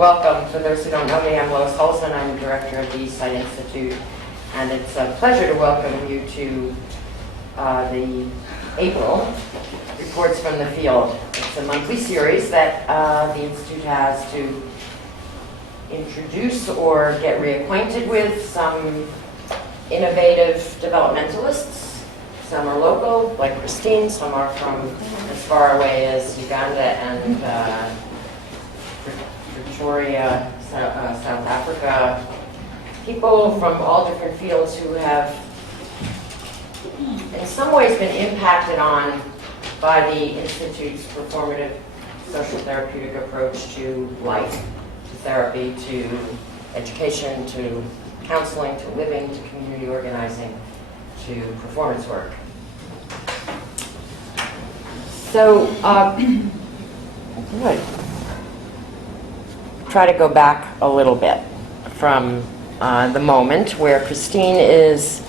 Welcome. For those who don't know me, I'm Lois Holzman. I'm director of the Eastside Institute, and it's a pleasure to welcome you to the April Reports from the Field. It's a monthly series that the Institute has to introduce or get reacquainted with some innovative developmentalists. Some are local, like Christine, some are from as far away as Uganda and Pretoria, South Africa. People from all different fields who have in some ways been impacted on by the Institute's performative social therapeutic approach to life, to therapy, to education, to counseling, to living, to community organizing, to performance work. So, try to go back a little bit from the moment where Christine is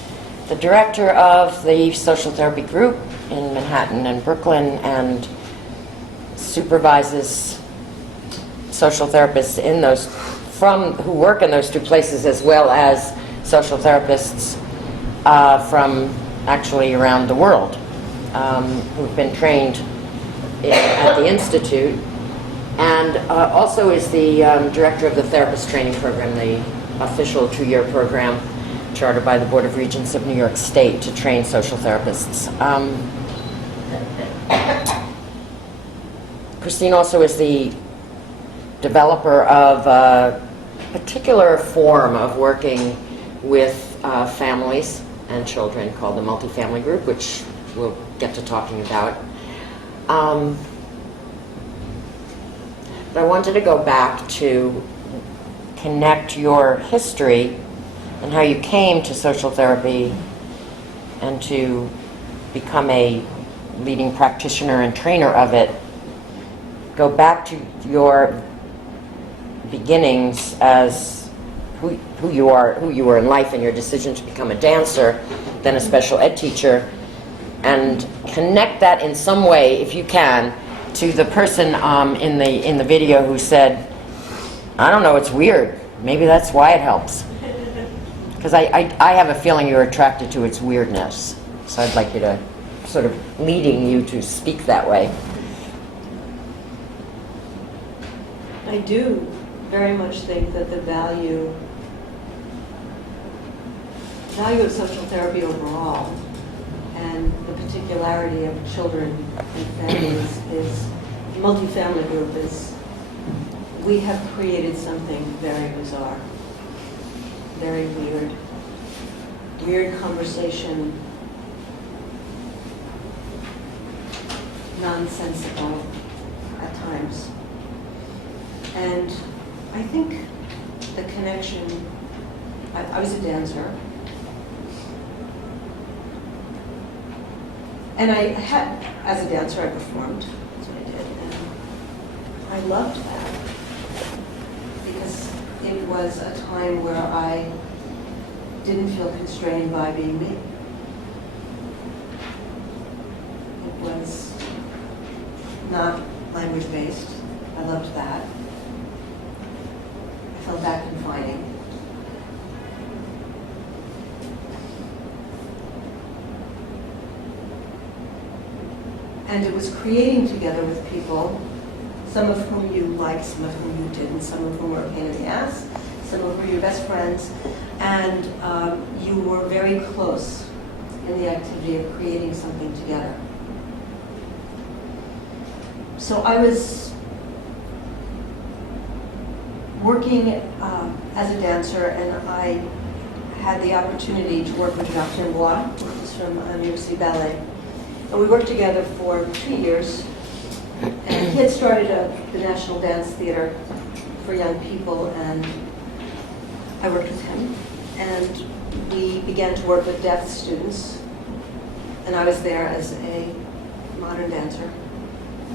the director of the social therapy group in Manhattan and Brooklyn and supervises social therapists in those who work in those two places, as well as social therapists from actually around the world who've been trained at the Institute, and also is the director of the therapist training program, the official 2-year program chartered by the Board of Regents of New York State to train social therapists. Christine also is the developer of a particular form of working with families and children called the multifamily group, which we'll get to talking about. But I wanted to go back to connect your history and how you came to social therapy and to become a leading practitioner and trainer of it. Go back to your beginnings as who you were in life, and your decision to become a dancer, then a special ed teacher, and connect that in some way, if you can, to the person in the video who said, "I don't know, it's weird. Maybe that's why it helps." Because I have a feeling you're attracted to its weirdness. So I'd like you to sort of leading you to speak that way. I do very much think that the value of social therapy overall and the particularity of children and families is, multifamily group is, we have created something very bizarre, very weird conversation, nonsensical at times. And I think the connection, I was a dancer, and as a dancer I performed, that's what I did, and I loved that because it was a time where I didn't feel constrained by being me. It was not language-based. I loved that. I felt that confining. And it was creating together with people, some of whom you liked, some of whom you didn't, some of whom were a pain in the ass, some of whom were your best friends, and you were very close in the activity of creating something together. So I was working as a dancer, and I had the opportunity to work with Dr. Mbois, who was from New York City Ballet. And we worked together for 2 years. And he had started the National Dance Theater for young people, and I worked with him. And we began to work with deaf students. And I was there as a modern dancer.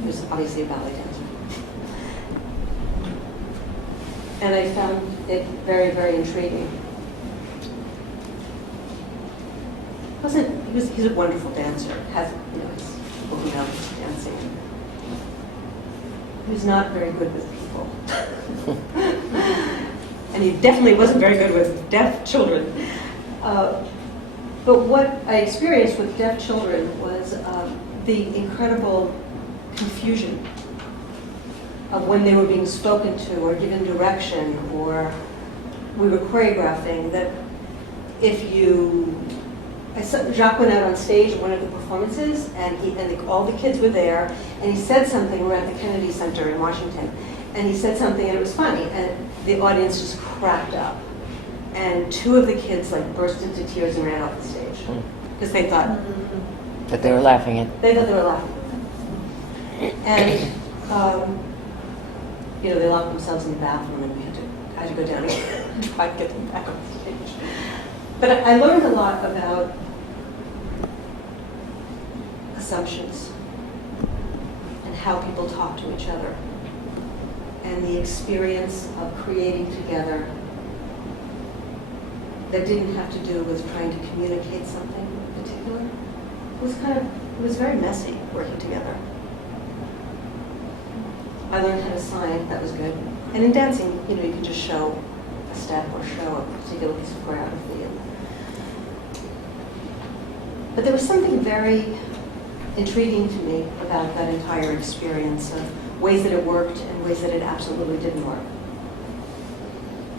He was obviously a ballet dancer. And I found it very, very intriguing. He's a wonderful dancer. Has, his people who know his dancing. He was not very good with people. and he definitely wasn't very good with deaf children. But what I experienced with deaf children was the incredible confusion of when they were being spoken to or given direction, or we were choreographing, that if you... Jacques went out on stage at one of the performances, and all the kids were there, and he said something. We're at the Kennedy Center in Washington, and he said something, and it was funny, and the audience just cracked up. And two of the kids burst into tears and ran off the stage because they thought that they were laughing at. They thought they were laughing. And they locked themselves in the bathroom, and we had to go down and try to get them back on stage. But I learned a lot about assumptions and how people talk to each other, and the experience of creating together that didn't have to do with trying to communicate something particular. It was very messy working together. I learned how to sign, that was good. And in dancing, you can just show a step or show a particular piece of choreography. But there was something very intriguing to me about that entire experience of ways that it worked and ways that it absolutely didn't work.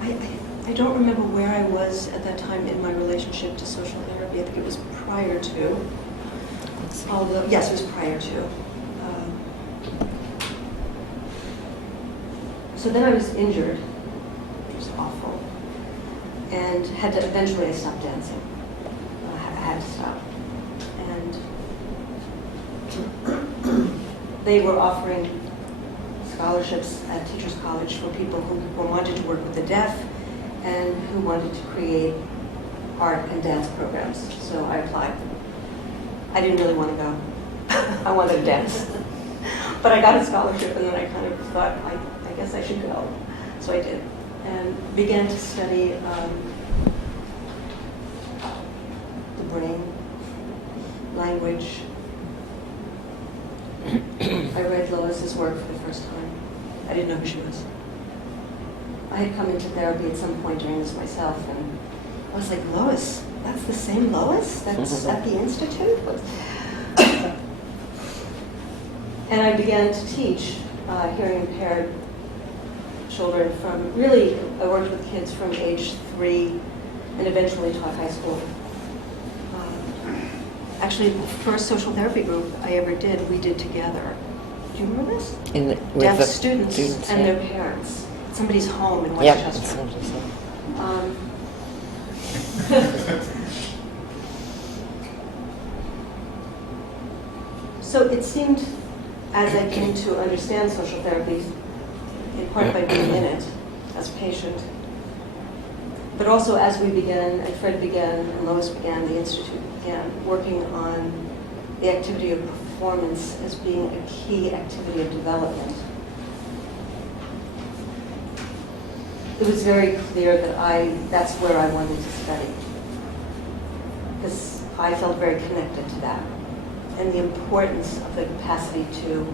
I don't remember where I was at that time in my relationship to social therapy. I think it was prior to. Although, yes, it was prior to. So then I was injured, which was awful, and eventually I stopped dancing. I had to stop. And they were offering scholarships at Teachers College for people who wanted to work with the deaf and who wanted to create art and dance programs. So I applied. I didn't really want to go. I wanted to dance. But I got a scholarship, and then I kind of thought, I guess I should go. So I did, and began to study the brain, language. I read Lois's work for the first time. I didn't know who she was. I had come into therapy at some point during this myself, and I was like, Lois, that's the same Lois that's at the Institute? And I began to teach hearing impaired children from, really, I worked with kids from age 3 and eventually taught high school. Actually, the first social therapy group I ever did, we did together. Do you remember this? Deaf students and their parents. Somebody's home in Westchester. So it seemed, as I came to understand social therapy, in part by being in it as a patient, but also as we began, and Fred began, and Lois began, the Institute began working on the activity of performance as being a key activity of development. It was very clear that that's where I wanted to study, because I felt very connected to that, and the importance of the capacity to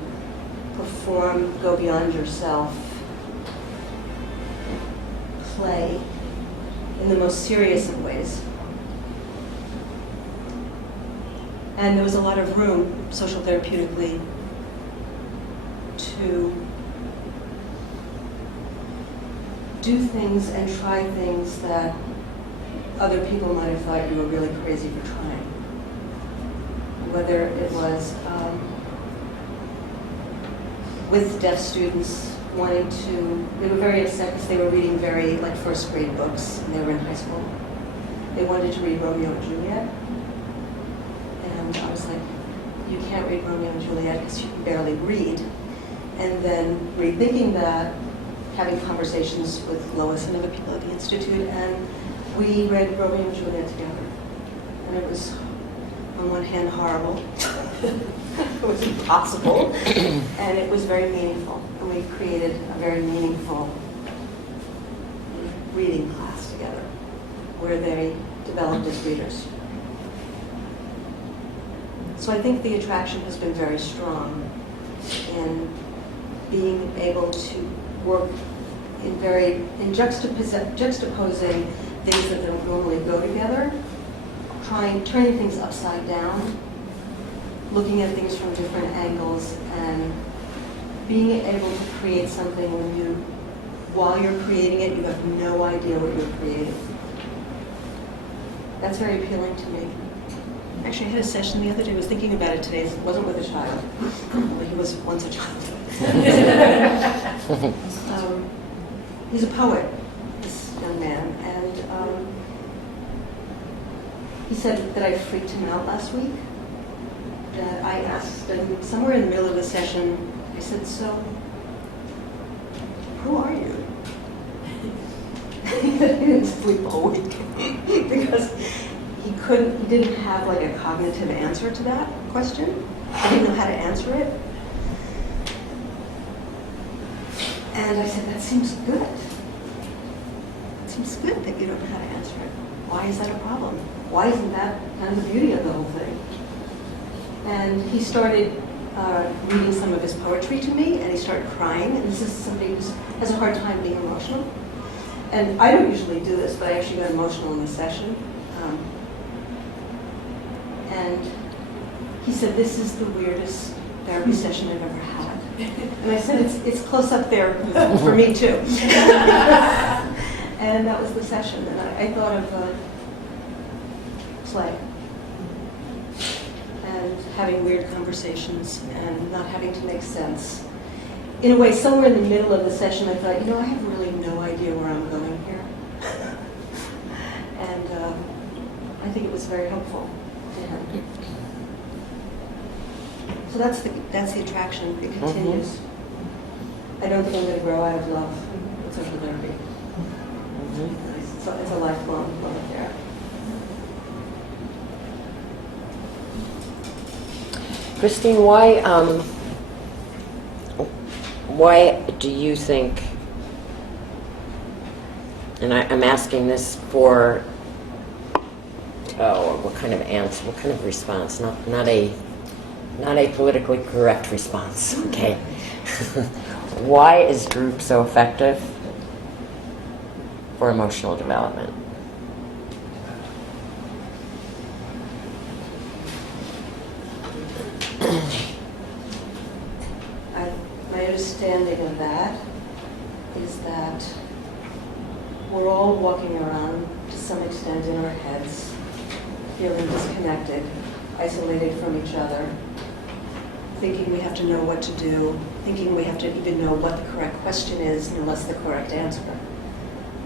perform, go beyond yourself, play in the most serious of ways. And there was a lot of room, social therapeutically, to do things and try things that other people might have thought you were really crazy for trying. Whether it was with deaf students wanting to, they were very upset because they were reading very first grade books, and they were in high school. They wanted to read Romeo and Juliet. And I was like, you can't read Romeo and Juliet because you can barely read. And then rethinking that, having conversations with Lois and other people at the Institute, and we read Romeo and Juliet together. And it was, on one hand, horrible. It was impossible. And it was very meaningful. And we created a very meaningful reading class together, where they developed as readers. So I think the attraction has been very strong in being able to work in juxtaposing things that don't normally go together, turning things upside down, looking at things from different angles, and being able to create something while you're creating it, you have no idea what you're creating. That's very appealing to me. Actually, I had a session the other day, I was thinking about it today, it wasn't with a child, although he was once a child. He's a poet, this young man, and he said that I freaked him out last week. That I asked him, somewhere in the middle of the session, I said, so, who are you? He didn't sleep all week because he didn't have like a cognitive answer to that question. He didn't know how to answer it. And I said, that seems good. It seems good that you don't know how to answer it. Why is that a problem? Why isn't that kind of the beauty of the whole thing? And he started reading some of his poetry to me, and he started crying. And this is somebody who has a hard time being emotional. And I don't usually do this, but I actually got emotional in the session. And he said, this is the weirdest therapy session I've ever had. And I said, it's close up there for me too. And that was the session. And I thought of play. And having weird conversations and not having to make sense. In a way, somewhere in the middle of the session, I thought, I have really no idea where I'm going here. And I think it was very helpful to him. So that's the attraction. It continues. Mm-hmm. I don't think I'm going to grow out of love with social therapy. Mm-hmm. So it's a lifelong love affair. Christine, why do you think, and I'm asking this for, what kind of answer, what kind of response? Not a politically correct response. Okay. Why is group so effective for emotional development? My understanding of that is that we're all walking around to some extent in our heads, feeling disconnected, isolated from each other, thinking we have to know what to do, thinking we have to even know what the correct question is, and what's the correct answer.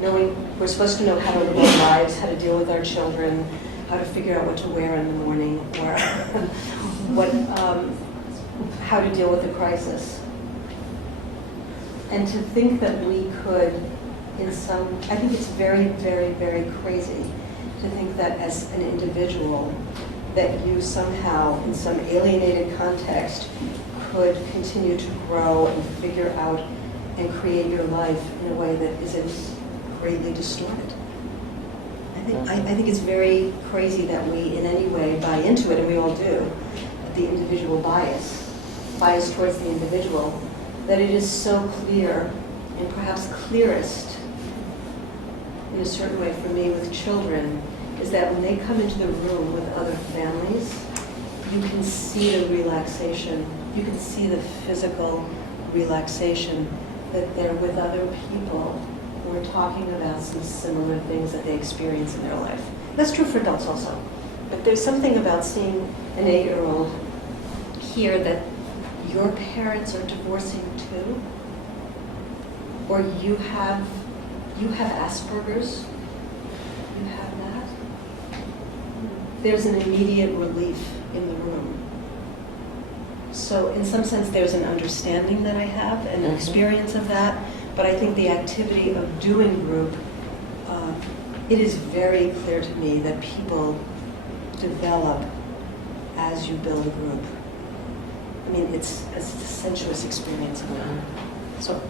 Knowing we're supposed to know how to live our lives, how to deal with our children, how to figure out what to wear in the morning, or how to deal with a crisis. And to think that we could, I think it's very, very, very crazy to think that as an individual, that you somehow, in some alienated context, could continue to grow and figure out and create your life in a way that isn't greatly distorted. I think it's very crazy that we in any way buy into it, and we all do, the individual bias towards the individual, that it is so clear, and perhaps clearest in a certain way for me with children, is that when they come into the room with other families, you can see the relaxation, you can see the physical relaxation that they're with other people who are talking about some similar things that they experience in their life. That's true for adults also. But there's something about seeing an 8-year-old hear that your parents are divorcing too, or you have Asperger's, you have that. There's an immediate relief in the room. So in some sense there's an understanding that I have and an experience of that, but I think the activity of doing group, it is very clear to me that people develop as you build a group. I mean, it's a sensuous experience of it. So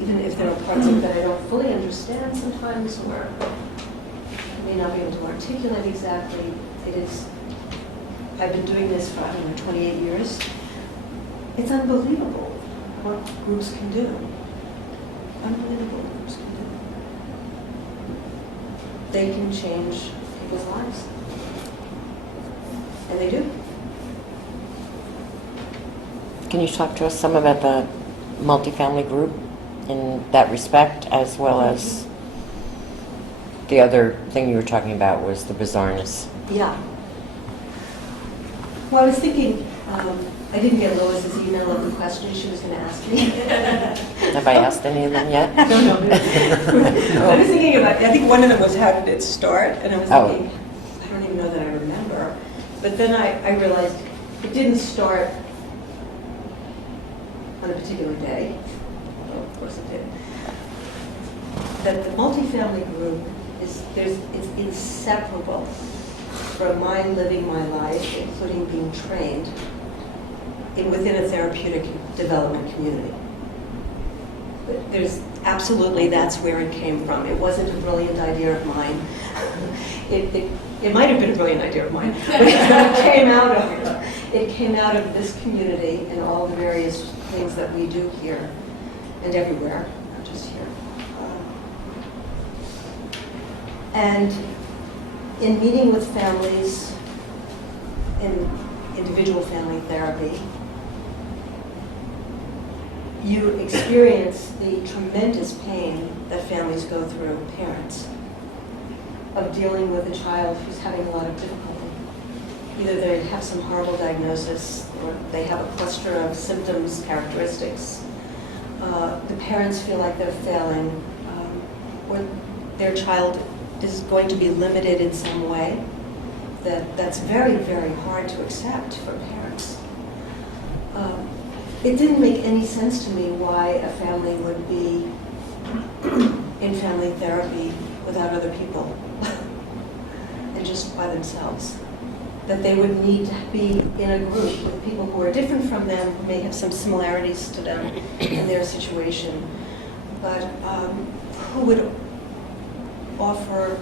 even if there are parts of it that I don't fully understand sometimes, or I may not be able to articulate exactly, it is, I've been doing this for, 28 years. It's unbelievable what groups can do. unbelievable what groups can do. They can change people's lives. And they do. Can you talk to us some about the multifamily group in that respect, as well as the other thing you were talking about was the bizarreness? Yeah. Well, I was thinking, I didn't get Lois's email of the questions she was going to ask me. Have I asked any of them yet? No. I was thinking about, I think one of them was how did it start? And I was thinking, I don't even know that I remember. But then I realized it didn't start on a particular day, although of course it did. That the multifamily group it's inseparable from my living my life, including being trained within a therapeutic development community. But absolutely that's where it came from. It wasn't a brilliant idea of mine. It might have been a brilliant idea of mine, but it came out of this community and all the various things that we do here and everywhere, not just here. And in meeting with families in individual family therapy, you experience the tremendous pain that families go through, parents, of dealing with a child who's having a lot of difficulty. Either they have some horrible diagnosis or they have a cluster of symptoms, characteristics. The parents feel like they're failing, or their child is going to be limited in some way. That's very, very hard to accept for parents. It didn't make any sense to me why a family would be in family therapy without other people and just by themselves. That they would need to be in a group with people who are different from them, who may have some similarities to them in their situation, but who would offer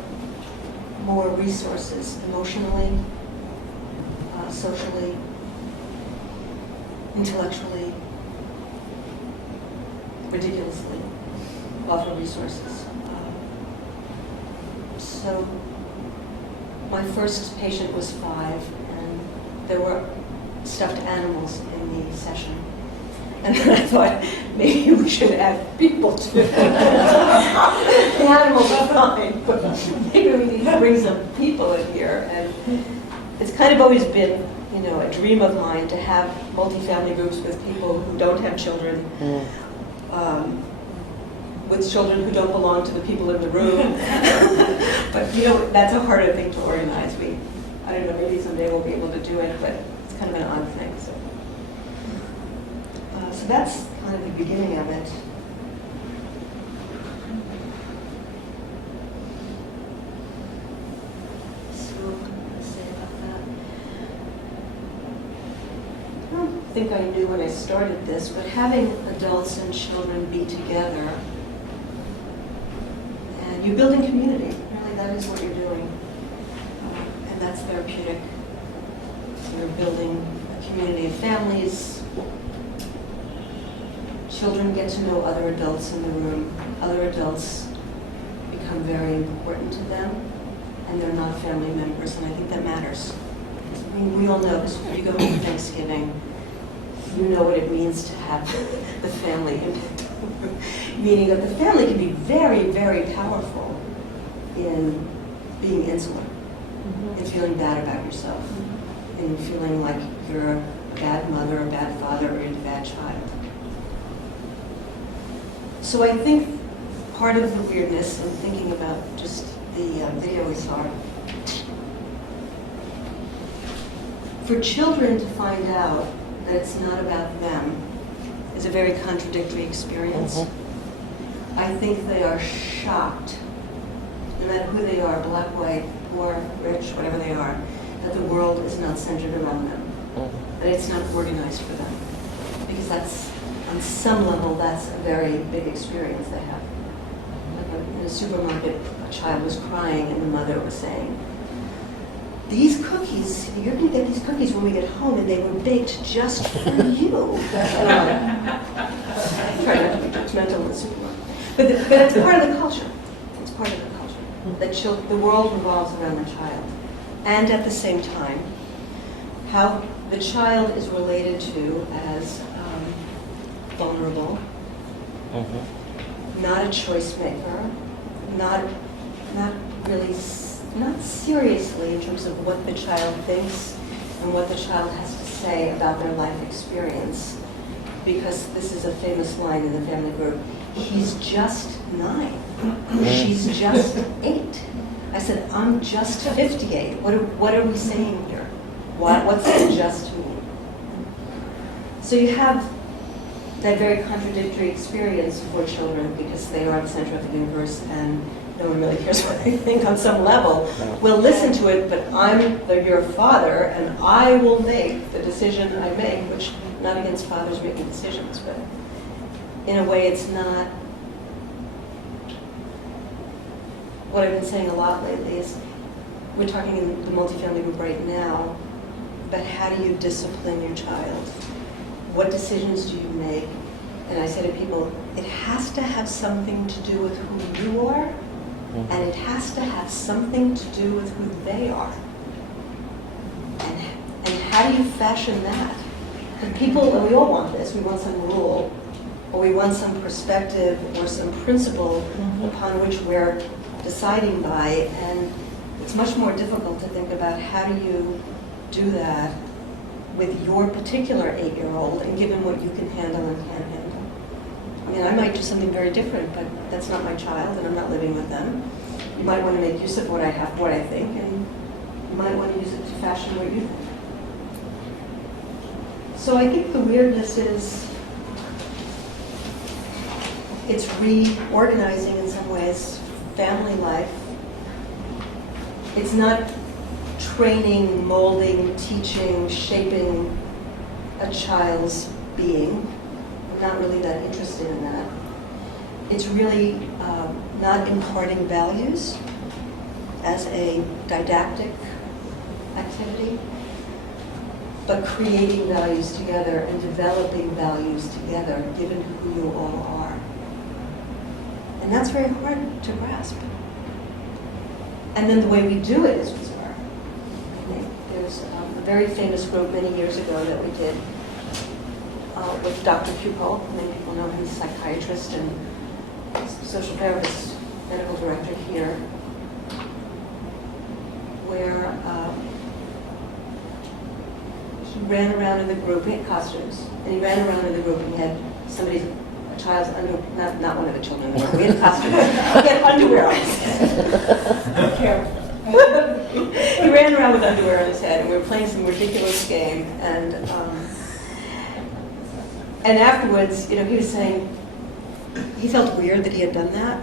more resources emotionally, socially, intellectually, ridiculously offer resources. So my first patient was 5, and there were stuffed animals in the session. And then I thought, maybe we should add people to it. The animals are fine, but maybe we need to bring some people in here. And it's kind of always been, a dream of mine to have multifamily groups with people who don't have children, with children who don't belong to the people in the room. But that's a harder thing to organize. I don't know, maybe someday we'll be able to do it, but it's kind of an odd thing. So that's kind of the beginning of it. So what am I going to say about that? I don't think I knew when I started this, but having adults and children be together, and you're building community. Really, that is what you're doing. And that's therapeutic. So you're building a community of families. Children get to know other adults in the room. Other adults become very important to them, and they're not family members, and I think that matters. I mean, we all know this. When you go to Thanksgiving, you know what it means to have the family, meaning that the family can be very, very powerful in being insular, in feeling bad about yourself, in feeling like you're a bad mother, a bad father, or a bad child. So I think part of the weirdness, I'm thinking about just the video we saw, for children to find out that it's not about them is a very contradictory experience. I think they are shocked, no matter who they are, black, white, poor, rich, whatever they are, that the world is not centered around them, that it's not organized for them. Because that's, on some level, that's a very big experience they have. Like in a supermarket, a child was crying and the mother was saying, these cookies, you're going to get these cookies when we get home, and they were baked just for you. I try not to be judgmental in the supermarket. But it's part of the culture. It's part of the culture. The world revolves around the child. And at the same time, how the child is related to as vulnerable, not a choice maker, not seriously in terms of what the child thinks and what the child has to say about their life experience. Because this is a famous line in the family group, he's just 9. She's just 8. I said, I'm just 58. What are we saying here? What's the just mean? So you have that very contradictory experience for children because they are at the center of the universe and no one really cares what they think on some level. We'll listen to it, but I'm your father and I will make the decision I make, which not against fathers making decisions, but in a way it's not. What I've been saying a lot lately is we're talking in the multifamily group right now about how do you discipline your child? What decisions do you make? And I say to people, it has to have something to do with who you are, and it has to have something to do with who they are. And how do you fashion that? And people, and we all want this, we want some rule, or we want some perspective or some principle upon which we're deciding by, and it's much more difficult to think about how do you do that with your particular 8-year-old and given what you can handle and can't handle. I mean, I might do something very different, but that's not my child and I'm not living with them. You might want to make use of what I have, what I think, and you might want to use it to fashion what you think. So I think the weirdness is it's reorganizing in some ways family life. It's not training, molding, teaching, shaping a child's being. I'm not really that interested in that. It's really not imparting values as a didactic activity, but creating values together and developing values together, given who you all are. And that's very hard to grasp. And then the way we do it is bizarre. There's a very famous group many years ago that we did with Dr. Pupil. Many people know him. He's a psychiatrist and social therapist, medical director here, where he ran around in the group. He had costumes, and he ran around in the group and he had a child's underwear, not one of the children in the group. We had costumes. He had underwear on his head. He ran around with underwear on his head, and we were playing some ridiculous game. And afterwards, he was saying he felt weird that he had done that.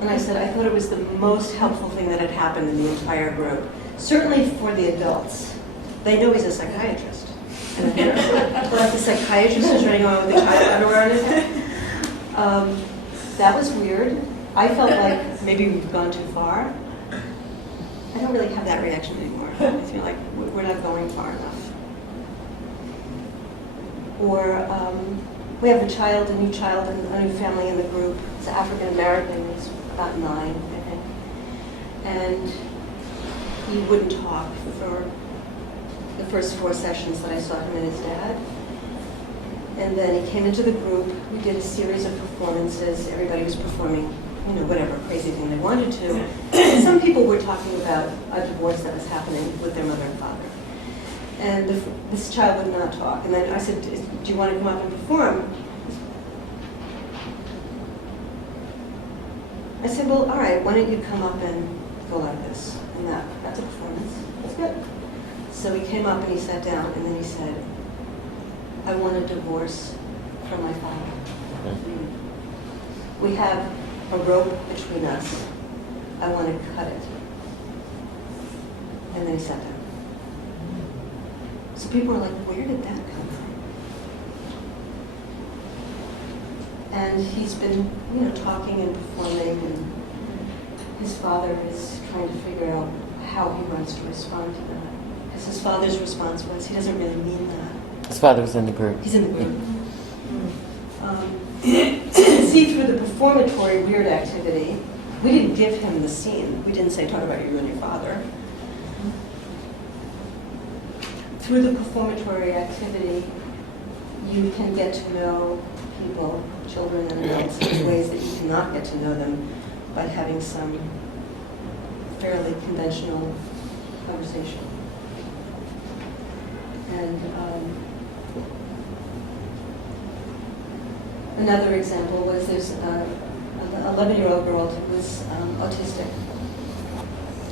And I said, I thought it was the most helpful thing that had happened in the entire group. Certainly for the adults. They know he's a psychiatrist. But the psychiatrist is running around with a child underwear on his head. That was weird. I felt like maybe we've gone too far. I don't really have that reaction anymore. I feel like we're not going far enough. Or we have a new child, and a new family in the group. It's African American. He's about 9, I think. And he wouldn't talk for the first 4 sessions that I saw him and his dad. And then he came into the group. We did a series of performances. Everybody was performing, whatever crazy thing they wanted to. And some people were talking about a divorce that was happening with their mother and father. And this child would not talk. And then I said, do you want to come up and perform? I said, well, all right, why don't you come up and go like this? And that's a performance. That's good. So he came up and he sat down, and then he said, I want a divorce from my father. We have a rope between us. I want to cut it. And then he sat down. So people were like, where did that come from? And he's been, talking and performing, and his father is trying to figure out how he wants to respond to that. Because his father's response was, he doesn't really mean that. His father was in the group. He's in the group. So see, through the performatory weird activity, we didn't give him the scene. We didn't say, talk about you and your father. Through the performatory activity, you can get to know people, children and adults, in ways that you cannot get to know them by having some fairly conventional conversation. And another example was there's an 11-year-old girl who was autistic.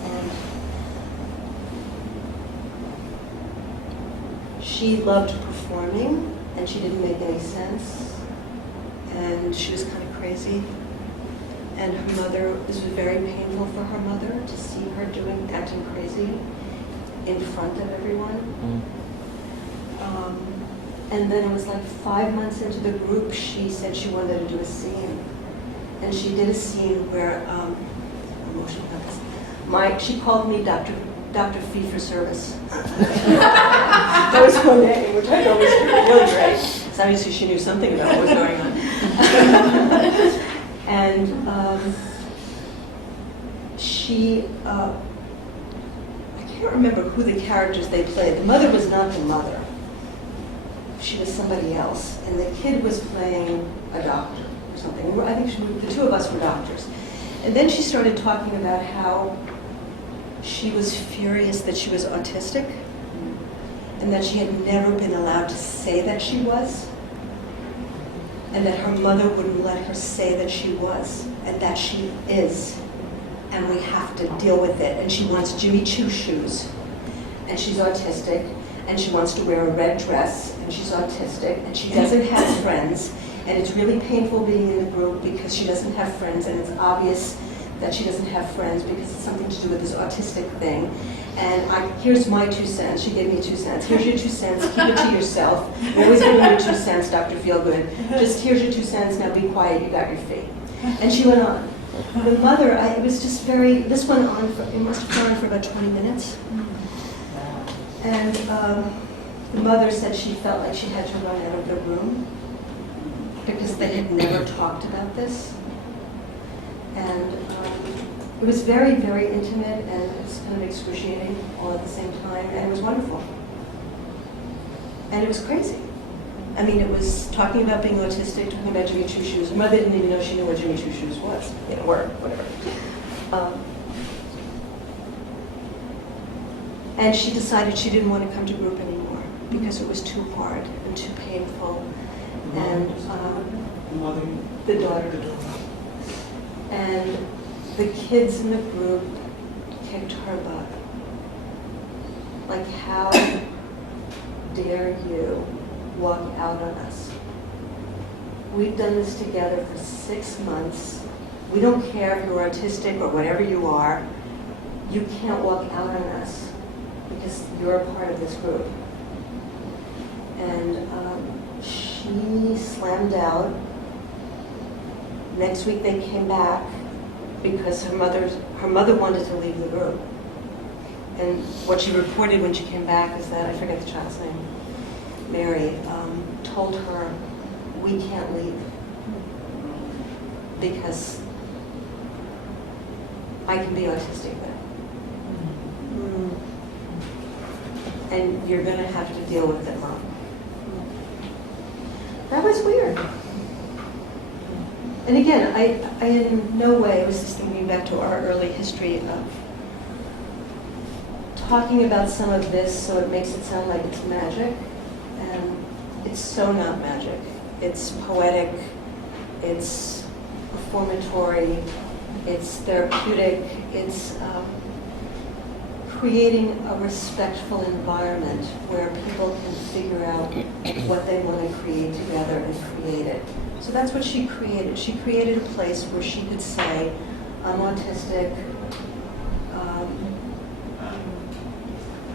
And she loved performing, and she didn't make any sense. And she was kind of crazy. And her mother, this was very painful for her mother to see her acting crazy in front of everyone. And then it was like 5 months into the group, she said she wanted to do a scene. And she did a scene where, she called me Dr. Fee for Service. That was her name, which I thought was really great. So obviously she knew something about what was going on. And I can't remember who the characters they played. The mother was not the mother. She was somebody else. And the kid was playing a doctor or something. I think the two of us were doctors. And then she started talking about how she was furious that she was autistic and that she had never been allowed to say that she was, and that her mother wouldn't let her say that she was, and that she is, and we have to deal with it. And she wants Jimmy Choo shoes, and she's autistic, and she wants to wear a red dress, and she's autistic, and she doesn't have friends, and it's really painful being in the group because she doesn't have friends, and it's obvious that she doesn't have friends because it's something to do with this autistic thing. And here's my 2 cents. She gave me 2 cents. Here's your 2 cents. Keep it to yourself. You're always giving me 2 cents, Dr. Feelgood. Just here's your 2 cents. Now be quiet. You got your fee. And she went on. The mother, it was just this went on, it must have gone on for about 20 minutes. And the mother said she felt like she had to run out of the room because they had never talked about this. And it was very, very intimate, and it was kind of excruciating all at the same time, and it was wonderful. And it was crazy. I mean, it was talking about being autistic, talking about Jimmy Choo shoes. Her mother didn't even know she knew what Jimmy Choo shoes was, were, whatever. And she decided she didn't want to come to group anymore because it was too hard and too painful. And the daughter. And the kids in the group kicked her butt. Like, how dare you walk out on us? We've done this together for 6 months. We don't care if you're autistic or whatever you are. You can't walk out on us because you're a part of this group. And she slammed out. Next week they came back because her mother wanted to leave the group. And what she reported when she came back is that, I forget the child's name, Mary, told her, we can't leave because I can be autistic now. And you're going to have to deal with it, Mom. That was weird. And again, I in no way was just thinking back to our early history of talking about some of this so it makes it sound like it's magic. And it's so not magic. It's poetic, it's performatory, it's therapeutic, it's creating a respectful environment where people can figure out what they want to create together and create it. So that's what she created. She created a place where she could say, I'm autistic.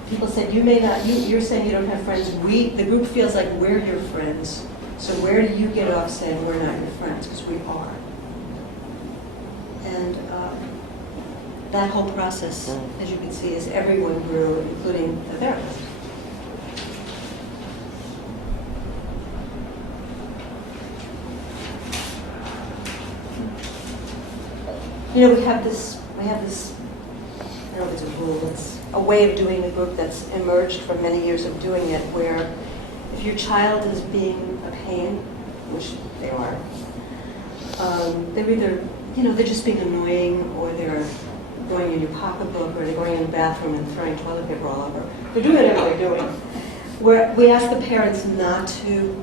People said, you may not, you're saying you don't have friends. The group feels like we're your friends. So where do you get off saying we're not your friends? Because we are. And that whole process, as you can see, is everyone grew, including the therapist. You know, we have this, I don't know if it's a rule, it's a way of doing the group that's emerged from many years of doing it, where if your child is being a pain, which they are, they're either, they're just being annoying, or they're going in your pocketbook, or they're going in the bathroom and throwing toilet paper all over. They're doing whatever they're doing. Where we ask the parents not to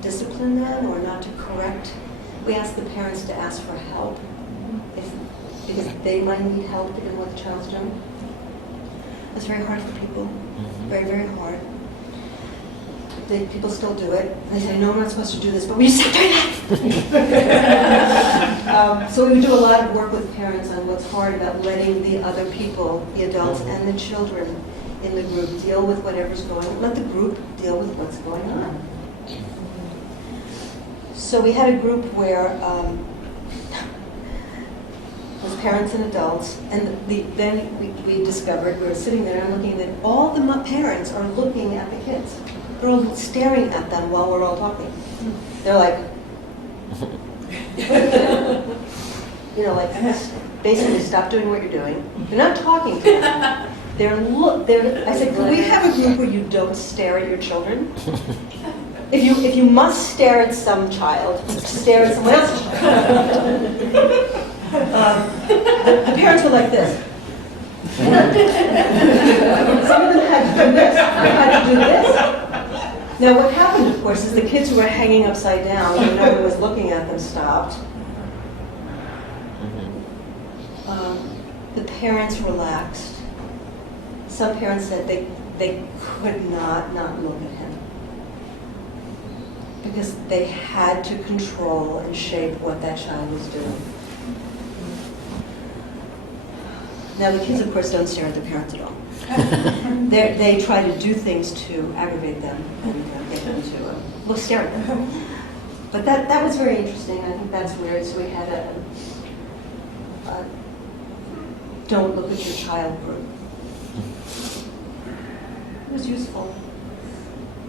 discipline them or not to correct. We ask the parents to ask for help because they might need help given what the child's doing. That's very hard for people. Very, very hard. People still do it. They say, no, I'm not supposed to do this, but we just say, do that. So we do a lot of work with parents on what's hard about letting the other people, the adults and the children in the group, deal with whatever's going on. Let the group deal with what's going on. So we had a group where it was parents and adults, and then we discovered, we were sitting there and looking at all the parents are looking at the kids. They're all staring at them while we're all talking. They're like, basically stop doing what you're doing. They're not talking to them. I said, could we have a group where you don't stare at your children? If you must stare at some child, stare at someone else's child. The parents were like this. Some of them had to do this. They had to do this. Now, what happened, of course, is the kids who were hanging upside down when no one was looking at them stopped. The parents relaxed. Some parents said they could not look at him because they had to control and shape what that child was doing. Now, the kids, of course, don't stare at the parents at all. They try to do things to aggravate them and get them to stare at them. But that was very interesting. I think that's weird. So we had a don't look at your child group. It was useful.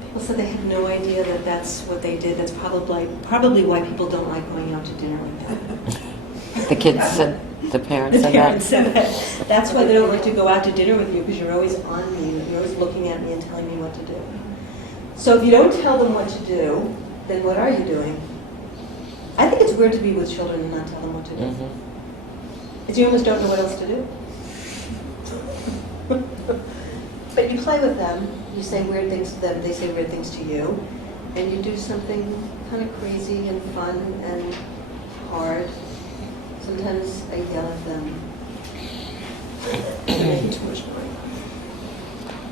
People said they had no idea that that's what they did. That's probably why people don't like going out to dinner with them. The kids said, the parents said that? The parents said that. That's why they don't like to go out to dinner with you, because you're always on me. You're always looking at me and telling me what to do. So if you don't tell them what to do, then what are you doing? I think it's weird to be with children and not tell them what to do. Because you almost don't know what else to do. But you play with them, you say weird things to them, they say weird things to you, and you do something kind of crazy and fun and hard. Sometimes I yell at them. They're making too much noise.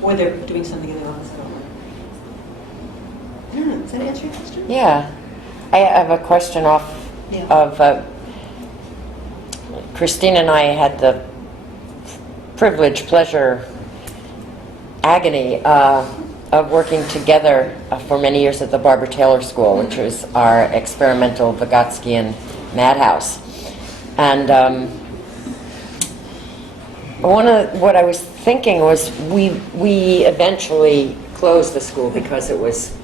Or they're doing something in the office I don't like. I don't know, does that answer your question? Yeah. I have a question of Christine and I had the privilege, pleasure, agony of working together for many years at the Barbara Taylor School, which was our experimental Vygotskian madhouse. And what I was thinking was we eventually closed the school because it was,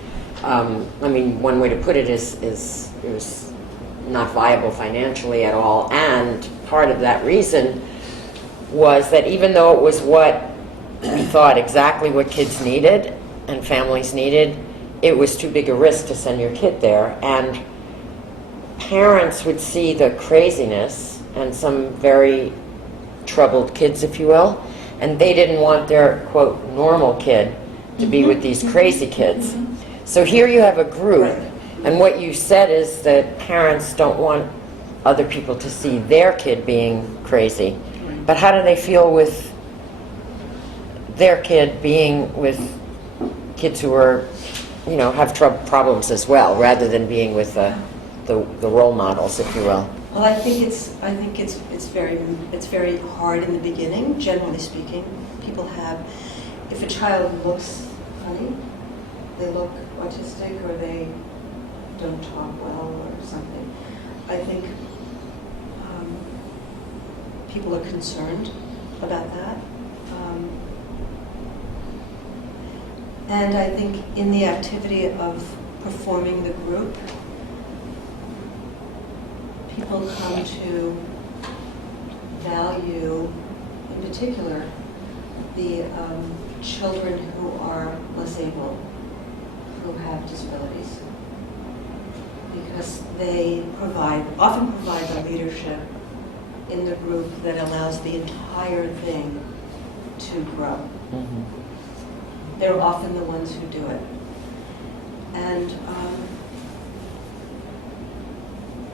one way to put it is it was not viable financially at all, and part of that reason was that even though it was what we thought exactly what kids needed and families needed, it was too big a risk to send your kid there. And parents would see the craziness and some very troubled kids, if you will, and they didn't want their, quote, normal kid to be with these crazy kids. So here you have a group, and what you said is that parents don't want other people to see their kid being crazy. But how do they feel with their kid being with kids who are, have problems as well, rather than being with the role models, if you will? Well, I think it's very hard in the beginning. Generally speaking, people have, if a child looks funny, they look autistic, or they don't talk well, or something. I think people are concerned about that. And I think in the activity of performing the group, people come to value, in particular, the children who are less able, who have disabilities, because they often provide the leadership in the group that allows the entire thing to grow. Mhm. They're often the ones who do it. And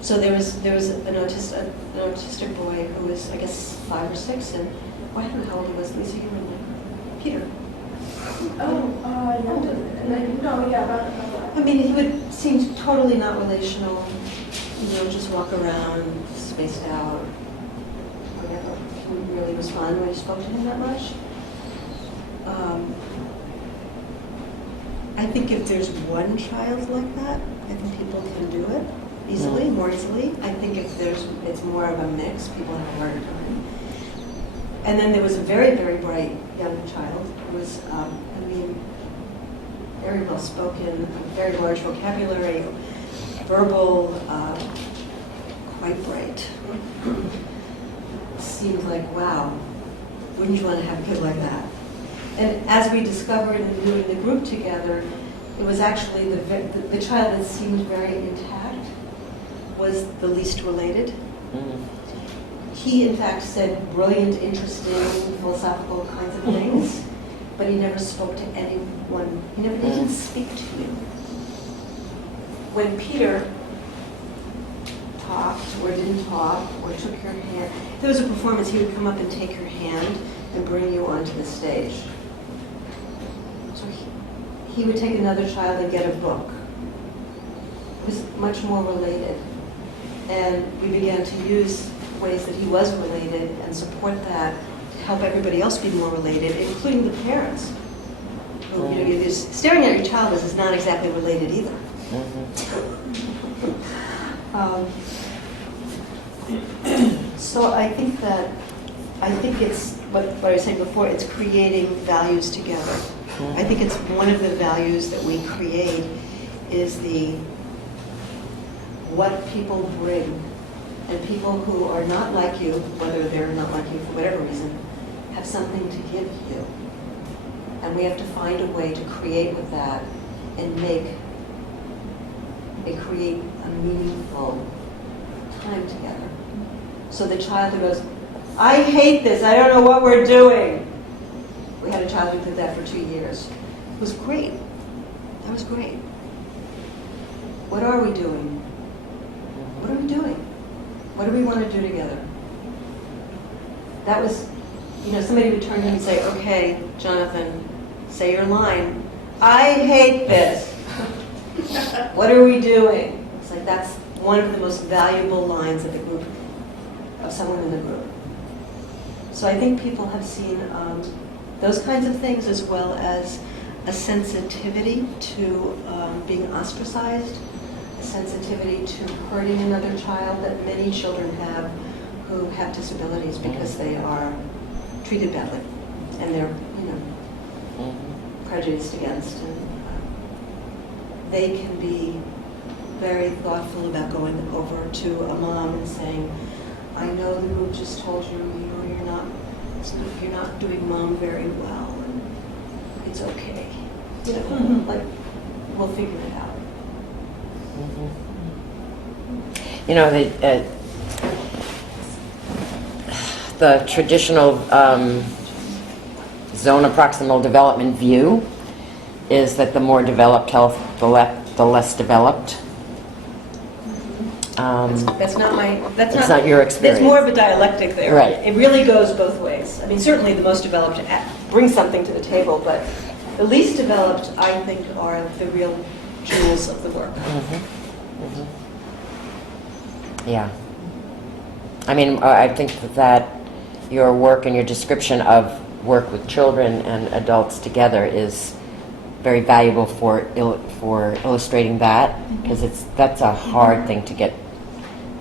so there was an autistic boy who was, I guess, 5 or 6, and I don't know how old he was. Lisa, you remember? Peter. No, yeah, about I mean, he would seem totally not relational, just walk around, spaced out, whatever. He wouldn't really respond when you spoke to him that much. I think if there's one child like that, I think people can do it easily, more easily. I think if it's more of a mix, people have a harder time. And then there was a very, very bright young child who was, very well spoken, very large vocabulary, verbal, quite bright. Seemed like, wow, wouldn't you want to have a kid like that? And as we discovered in doing the group together, it was actually the child that seemed very intact was the least related. Mhm. He, in fact, said brilliant, interesting, philosophical kinds of things, but he never spoke to anyone. He didn't speak to you. When Peter talked or didn't talk or took your hand, if there was a performance, he would come up and take your hand and bring you onto the stage. So he would take another child and get a book. It was much more related. And we began to use ways that he was related and support that to help everybody else be more related, including the parents. Who, you're just staring at your child is not exactly related either. So I think it's what I was saying before, it's creating values together. I think it's one of the values that we create is what people bring. And people who are not like you, whether they're not like you for whatever reason, have something to give you. And we have to find a way to create with that and create a meaningful time together. So the child who goes, I hate this, I don't know what we're doing. We had a child who did that for 2 years. It was great. That was great. What are we doing? What are we doing? What do we want to do together? That was, somebody would turn to him and say, okay, Jonathan, say your line. I hate this. What are we doing? It's like that's one of the most valuable lines of someone in the group. So I think people have seen those kinds of things as well as a sensitivity to being ostracized, a sensitivity to hurting another child that many children have who have disabilities because they are treated badly and they're, prejudiced against. And they can be very thoughtful about going over to a mom and saying, I know the group just told you, you're not doing mom very well, and it's okay. Like, we'll figure it out. The traditional zone of proximal development view is that the more developed health, the less developed. That's not your experience. There's more of a dialectic there. Right. It really goes both ways. I mean, certainly the most developed bring something to the table, but the least developed, I think, are the real jewels of the work. Yeah. I mean, I think that your work and your description of work with children and adults together is very valuable for illustrating that, because that's a hard thing to get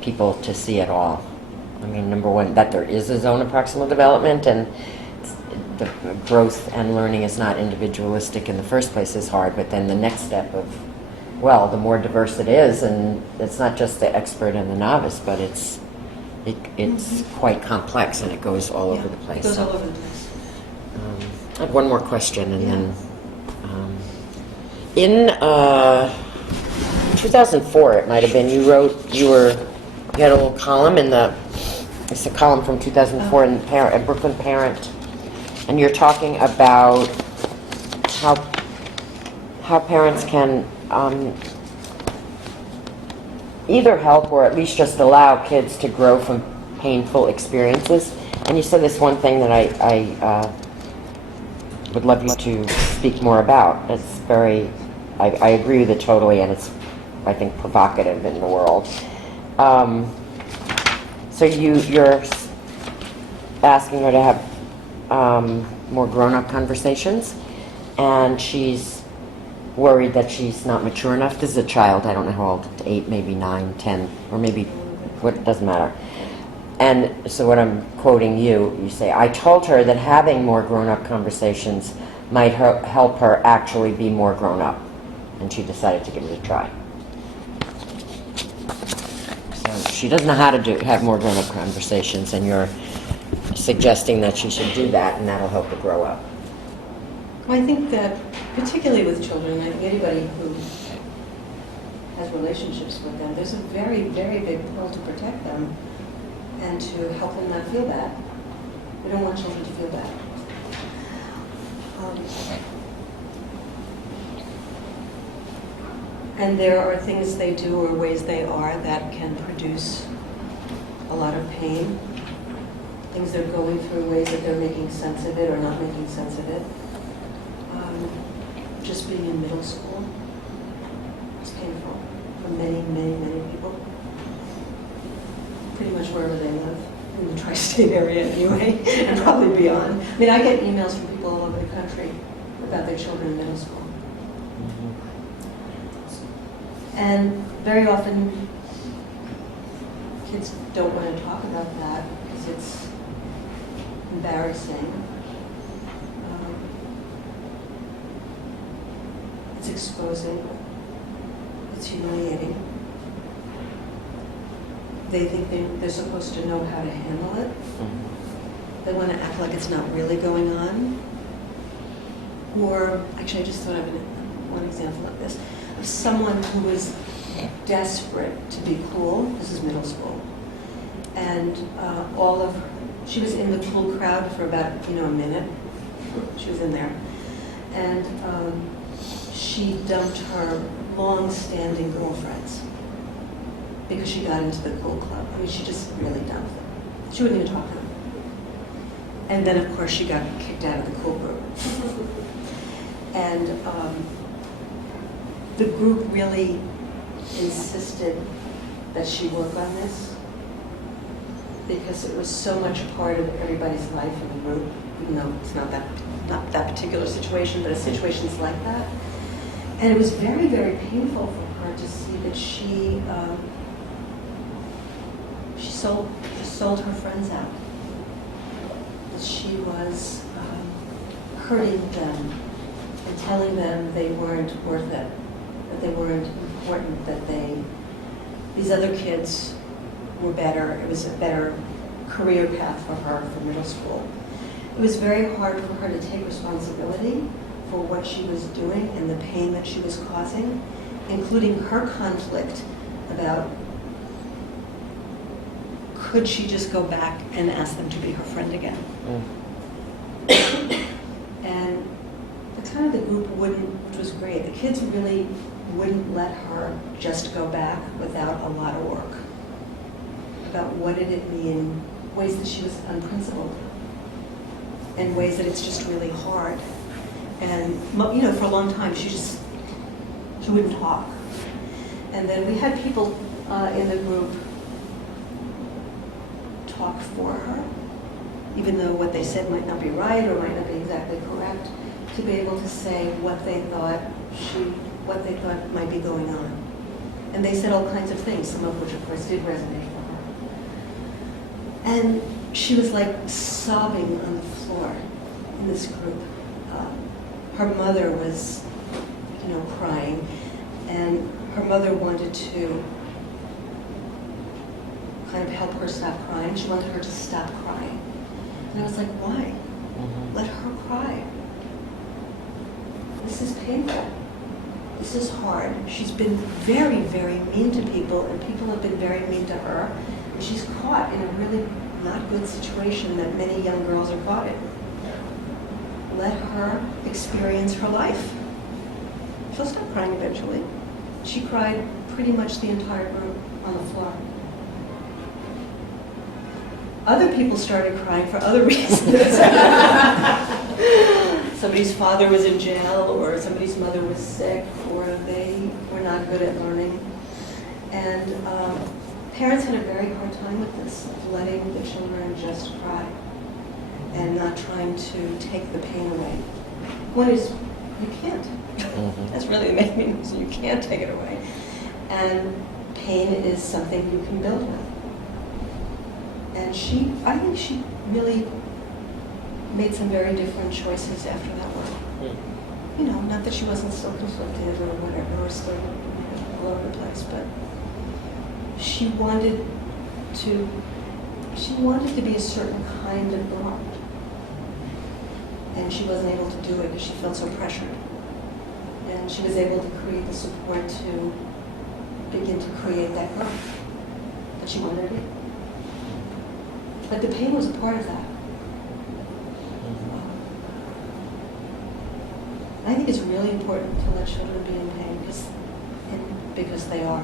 people to see at all. I mean, number one, that there is a zone of proximal development, and the growth and learning is not individualistic in the first place is hard, but then the next step of, well, the more diverse it is, and it's not just the expert and the novice, but it's, it's quite complex and it goes all over the place. It goes So, all over the place. I have one more question, and Yeah. then in 2004, it might have been, you had a little column it's a column from 2004 in Brooklyn Parent, and you're talking about how parents can either help or at least just allow kids to grow from painful experiences. And you said this one thing that I would love you to speak more about. It's I agree with it totally, and it's, I think, provocative in the world. So you're asking her to have more grown-up conversations, and she's worried that she's not mature enough. This is a child, I don't know how old, 8, maybe 9, 10, or maybe, what, doesn't matter. And so what I'm quoting you say, I told her that having more grown-up conversations might help her actually be more grown-up, and she decided to give it a try. So she doesn't know how to have more grown-up conversations, and you're suggesting that she should do that, and that'll help her grow up. I think that, particularly with children, I think anybody who has relationships with them, there's a very, very big pull to protect them and to help them not feel bad. We don't want children to feel bad. And there are things they do or ways they are that can produce a lot of pain. Things they're going through, ways that they're making sense of it or not making sense of it. Just being in middle school is painful for many, many, many people. Pretty much wherever they live, in the tri-state area anyway, and probably beyond. I mean, I get emails from people all over the country about their children in middle school. And very often, kids don't want to talk about that because it's embarrassing. It's exposing. It's humiliating. They think they're supposed to know how to handle it. They want to act like it's not really going on. Or, actually, I just thought of one example of this. Of someone who was desperate to be cool. This is middle school. And she was in the cool crowd for about, a minute. She was in there. And she dumped her long-standing girlfriends because she got into the cool club. I mean, she just really dumped them. She wouldn't even talk to them. And then, of course, she got kicked out of the cool group. And the group really insisted that she work on this because it was so much part of everybody's life in the group, even though it's not that particular situation, but situations like that. And it was very, very painful for her to see that she sold her friends out. That she was hurting them and telling them they weren't worth it, that they weren't important, that these other kids were better. It was a better career path for her for middle school. It was very hard for her to take responsibility for what she was doing and the pain that she was causing, including her conflict about could she just go back and ask them to be her friend again. And the group wouldn't, which was great. The kids really wouldn't let her just go back without a lot of work about what did it mean, ways that she was unprincipled, and ways that it's just really hard. And for a long time, she wouldn't talk. And then we had people in the group talk for her, even though what they said might not be right or might not be exactly correct, to be able to say what they thought might be going on. And they said all kinds of things, some of which, of course, did resonate for her. And she was like sobbing on the floor in this group. Her mother was, crying, and her mother wanted to kind of help her stop crying. She wanted her to stop crying. And I was like, why? Let her cry. This is painful. This is hard. She's been very, very mean to people, and people have been very mean to her. And she's caught in a really not good situation that many young girls are caught in. Let her experience her life. She'll stop crying eventually. She cried pretty much the entire group on the floor. Other people started crying for other reasons. Somebody's father was in jail, or somebody's mother was sick, or they were not good at learning. And parents had a very hard time with this, of letting the children just cry and not trying to take the pain away. One is, you can't. That's really the main reason. You can't take it away. And pain is something you can build with. And I think she really made some very different choices after that one. You know, not that she wasn't still conflicted or whatever, or still all over the place, but she wanted to be a certain kind of girl. And she wasn't able to do it because she felt so pressured. And she was able to create the support to begin to create that girl that she wanted to be. But the pain was a part of that. I think it's really important to let children be in pain because they are,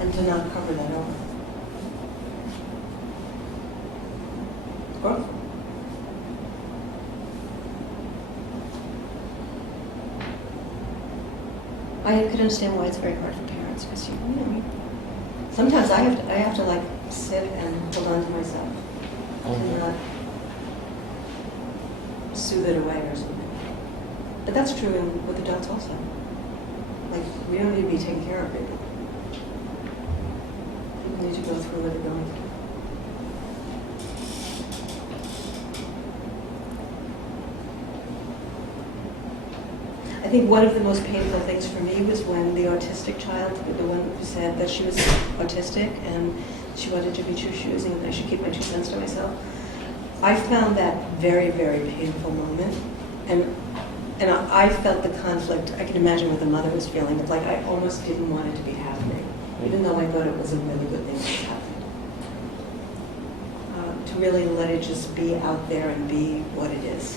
and to not cover that over. Growth. I could understand why it's very hard for parents, because sometimes I have to like sit and hold on to myself and not soothe it away or something. But that's true with adults also. Like, we don't need to be taking care of people. People need to go through what they're going through. I think one of the most painful things for me was when the autistic child, the one who said that she was autistic and she wanted to be choosing and I should keep my 2 cents to myself. I found that very, very painful moment. And I felt the conflict. I can imagine what the mother was feeling. It's like I almost didn't want it to be happening, even though I thought it was a really good thing that happened. To really let it just be out there and be what it is.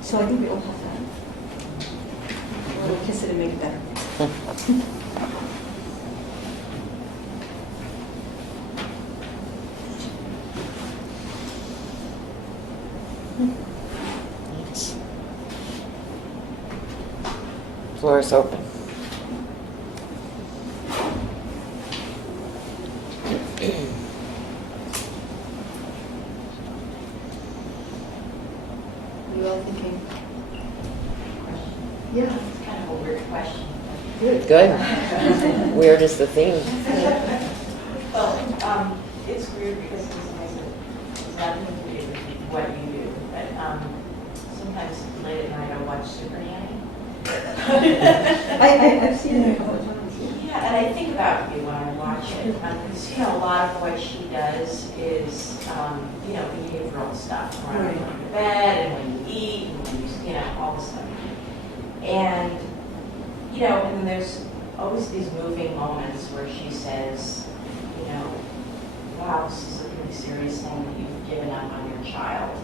So I think we all have that. We'll kiss it and make it better. Floor is open. You all thinking? Yeah, it's kind of a weird question. Good. Weird is the theme. Well, it's weird because it's nothing to do with what you do, but sometimes late at night I watch Super Nanny. I've seen it a couple of times. Yeah, and I think about you when I watch it. Because, a lot of what she does is, behavioral stuff. Around Right. going to bed, and when you eat, and when you, all this stuff. And, and then there's always these moving moments where she says, wow, this is a pretty serious thing that you've given up on your child.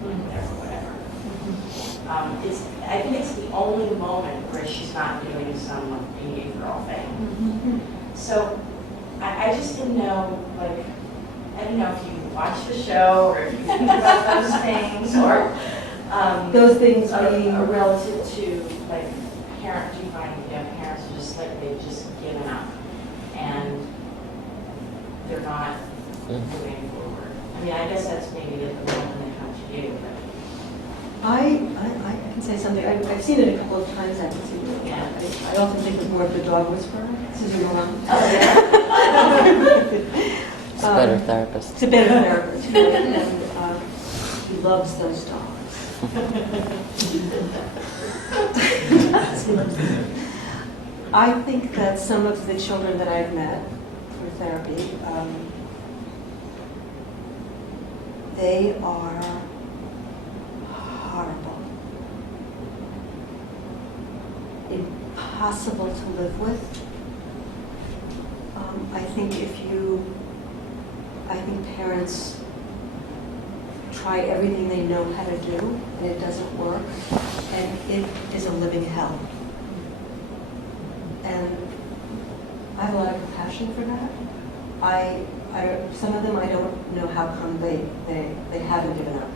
Whatever. I think it's the only moment where she's not doing some behavioral thing. So I just didn't know, I didn't know if you watched the show or if you think about those things or Those things are being relative to parents. You find parents are just they've just given up and they're not moving forward. I mean, I guess that's maybe the moment they come to you. But I can say something. I've seen it a couple of times. I can see it. Yeah. I often think of more of the dog whisperer, Susan Milan. oh yeah. It's a better therapist. It's a better therapist, right? And he loves those dogs. I think that some of the children that I've met through therapy. They are horrible, impossible to live with. I think parents try everything they know how to do, and it doesn't work, and it is a living hell. And I have a lot of compassion for that. Some of them I don't know how come they haven't given up.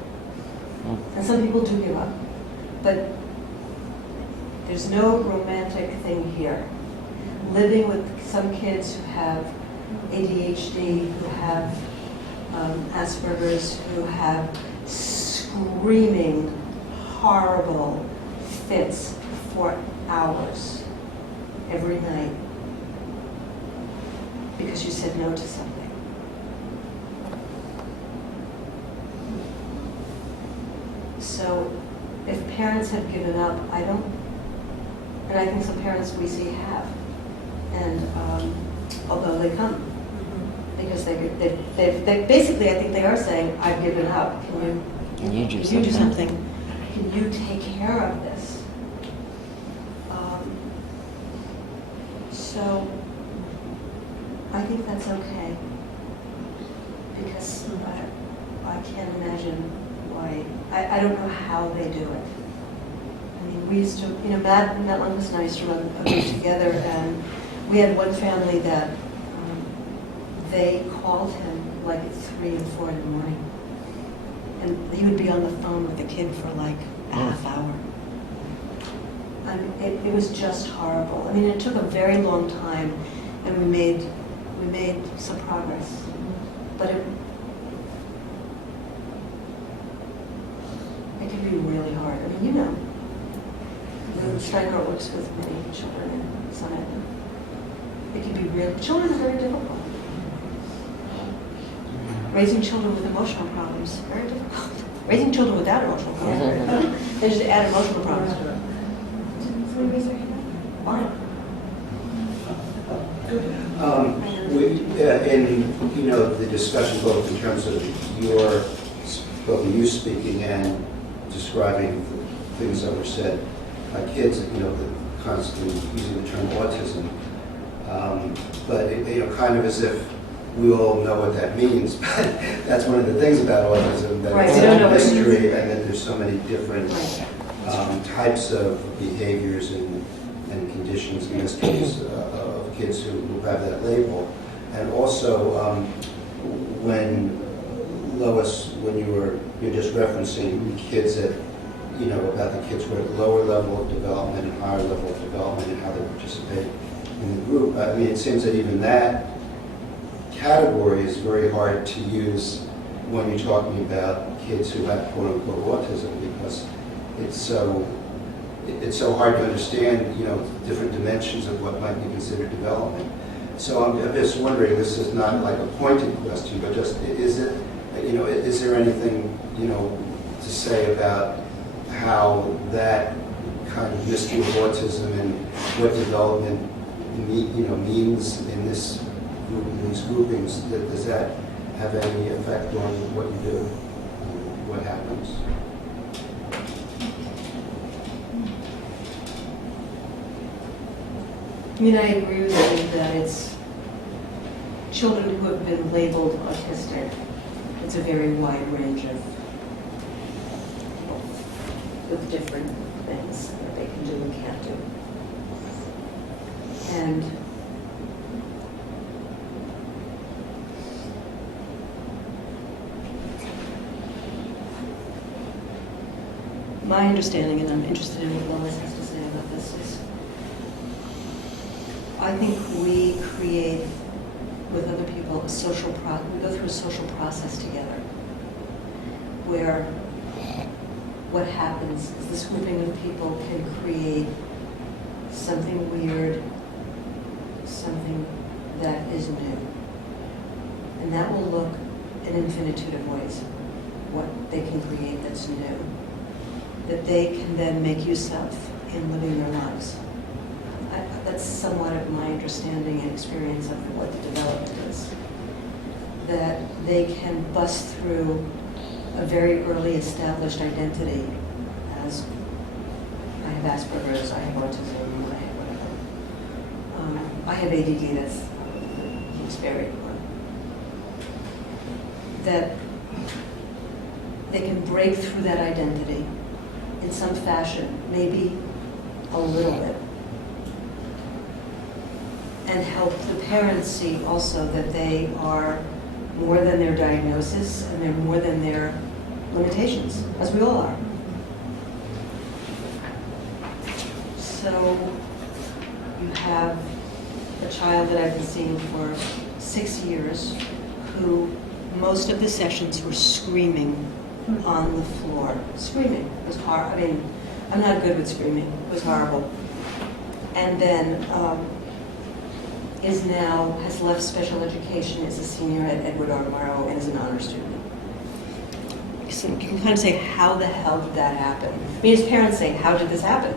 And some people do give up. But there's no romantic thing here. Living with some kids who have ADHD, who have Asperger's, who have screaming, horrible fits for hours every night because you said no to something. So if parents have given up, and I think some parents we see have, and although they come, because they basically, I think they are saying, I've given up, can you do something? Can you take care of this? So I think that's okay, because I can't imagine why. I don't know how they do it. I mean, we used to, Matt Lundquist and I used to run a group together, and we had one family that they called him like at 3 and 4 in the morning, and he would be on the phone with the kid for like a half hour. I mean, it was just horrible. I mean, it took a very long time, and we made some progress, but it can be really hard. I mean, Steinhardt works with many children in Summit. It can be real. Children are very difficult. Raising children with emotional problems, very difficult. Raising children without emotional problems, they just add emotional problems to it. Fine. In the discussion both in terms of both you speaking and describing the things that were said by kids, constantly using the term autism, but kind of as if we all know what that means. But that's one of the things about autism, that Right, it's we don't know a what it mystery, and that there's so many different types of behaviors and conditions, in this case, of kids who have that label. And also, when Lois, when you're just referencing kids that, about the kids who are at lower level of development and higher level of development and how they participate in the group, I mean, it seems that even that category is very hard to use when you're talking about kids who have quote-unquote autism, because it's so hard to understand, different dimensions of what might be considered development. So I'm just wondering, this is not like a pointed question, but just, is there anything, to say about how that kind of mystery of autism and what development means in this group, in these groupings? Does that have any effect on what you do, what happens? I mean, I agree with you that it's children who have been labeled autistic. It's a very wide range of with different things that they can do and can't do. And my understanding, and I'm interested in what Lois has to say about this, is I think we create with other people a social process. We go through a social process together where what happens is this grouping of people can create something weird, something that is new. And that will look an infinitude of ways, what they can create that's new, that they can then make use of in living their lives. that's somewhat of my understanding and experience of what the development is. That they can bust through a very early established identity as, I have Asperger's, I have autism, I have whatever. I have ADD, that's the most varied one. That they can break through that identity in some fashion, maybe a little bit, and help the parents see also that they are more than their diagnosis and they're more than their limitations, as we all are. So you have a child that I've been seeing for 6 years who most of the sessions were screaming on the floor. Screaming. It was hard. I mean, I'm not good with screaming. It was horrible. And then has left special education, is a senior at Edward R. Murrow, and is an honor student. So you can kind of say, how the hell did that happen? I mean, his parents say, how did this happen?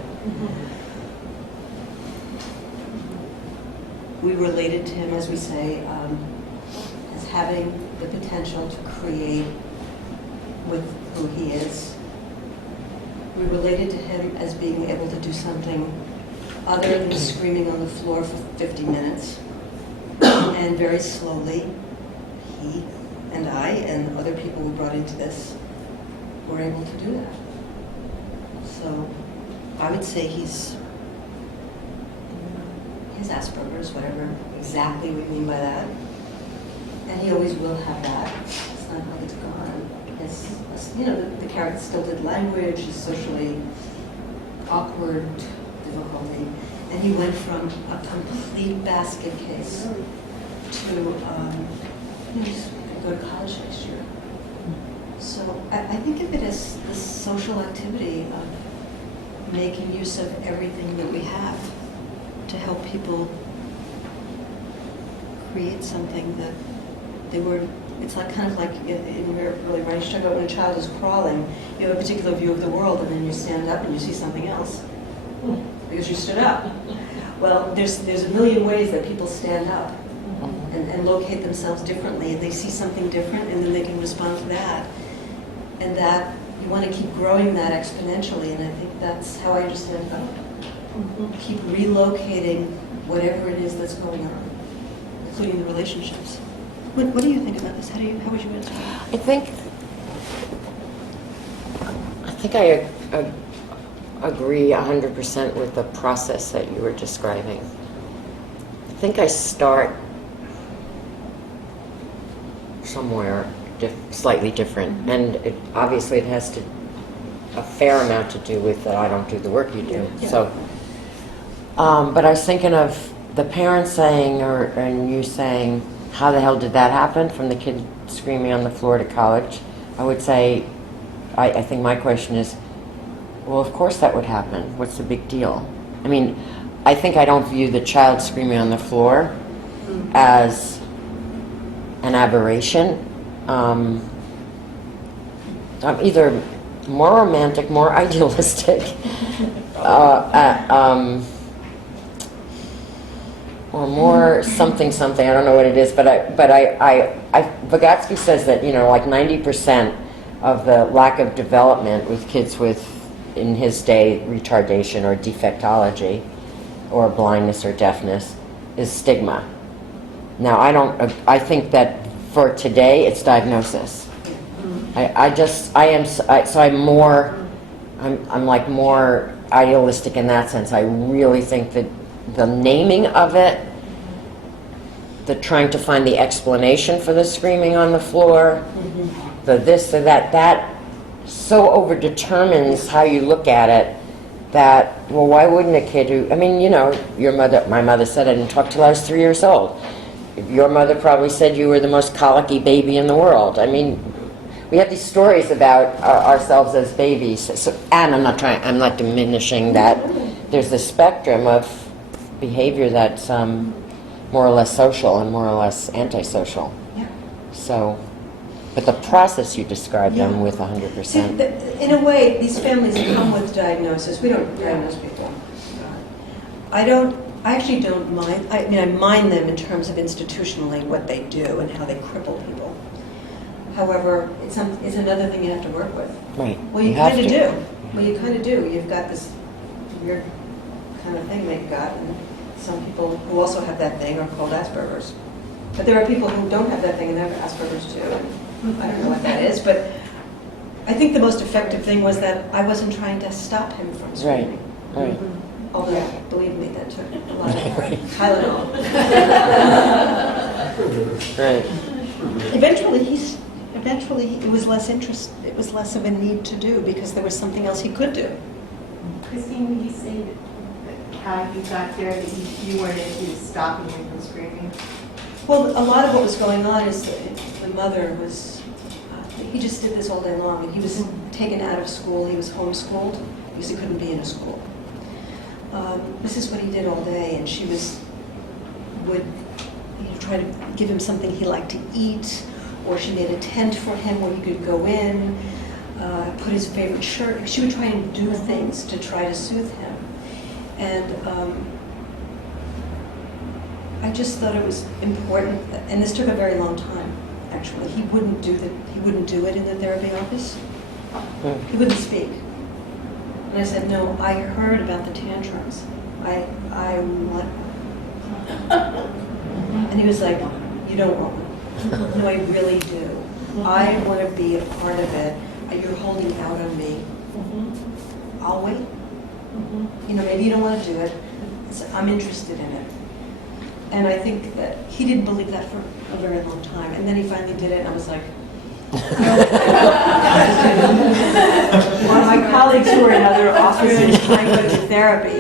We related to him, as we say, as having the potential to create with who he is. We related to him as being able to do something other than screaming on the floor for 50 minutes. And very slowly, he and I and other people we brought into this were able to do that. So I would say he's Asperger's, whatever exactly we mean by that. And he always will have that. It's not like it's gone. The character still did language, he's socially awkward, difficulty. And he went from a complete basket case to, he's going to go to college next year. So I think of it as the social activity of making use of everything that we have to help people create something that they were. It's like kind of like in your early writing, you talk about when a child is crawling, you have a particular view of the world, and then you stand up and you see something else because you stood up. Well, there's a million ways that people stand up and locate themselves differently, and they see something different, and then they can respond to that. And that you want to keep growing that exponentially, and I think that's how I understand it. Keep relocating whatever it is that's going on, including the relationships. What do you think about this? How would you answer that? I think I agree 100% with the process that you were describing. I think I start somewhere slightly different, and obviously it has a fair amount to do with that I don't do the work you do. Yeah. So, but I was thinking of the parents saying, and you saying, how the hell did that happen, from the kid screaming on the floor to college? I would say, I think my question is, well, of course that would happen. What's the big deal? I mean, I think I don't view the child screaming on the floor as an aberration. I'm either more romantic, more idealistic, or more something. I don't know what it is, but Vygotsky says that like 90% of the lack of development with kids with, in his day, retardation or defectology, or blindness or deafness, is stigma. Now, I think that for today it's diagnosis. I'm like more idealistic in that sense. I really think that the naming of it, the trying to find the explanation for the screaming on the floor, the this, the that so overdetermines how you look at it that, well, why wouldn't a kid who, my mother said I didn't talk till I was 3 years old. Your mother probably said you were the most colicky baby in the world. I mean, we have these stories about ourselves as babies. So, and I'm not diminishing that. There's this spectrum of behavior that's more or less social and more or less antisocial. Yeah. So, but the process you described them with 100%. See, in a way, these families come with diagnosis. We don't diagnose people. I don't I actually don't mind. I mean, I mind them in terms of institutionally what they do and how they cripple people. However, it's another thing you have to work with. Right. Well, you have kind of to. do. Well, you kind of do. You've got this weird kind of thing they've got, and some people who also have that thing are called Asperger's. But there are people who don't have that thing and they have Asperger's too. And I don't know what that is, but I think the most effective thing was that I wasn't trying to stop him from screaming. Right. Although, believe me, that took a lot of Tylenol. Right. Eventually, it was less interest. It was less of a need to do because there was something else he could do. Christine, when you say how you got there, that you weren't into stopping him from screaming? Well, a lot of what was going on is that the mother was, he just did this all day long, and he was taken out of school. He was homeschooled because he couldn't be in a school. This is what he did all day, and she would try to give him something he liked to eat, or she made a tent for him where he could go in, put his favorite shirt. She would try and do things to try to soothe him. And I just thought it was important, and this took a very long time, actually. He wouldn't do it in the therapy office. He wouldn't speak. And I said, no, I heard about the tantrums. I want And he was like, you don't want one. No, I really do. I want to be a part of it. You're holding out on me. I'll wait. You know, maybe you don't want to do it. I'm interested in it. And I think that he didn't believe that for a very long time. And then he finally did it, and I was like, one of my colleagues who were in other offices trying to go to therapy.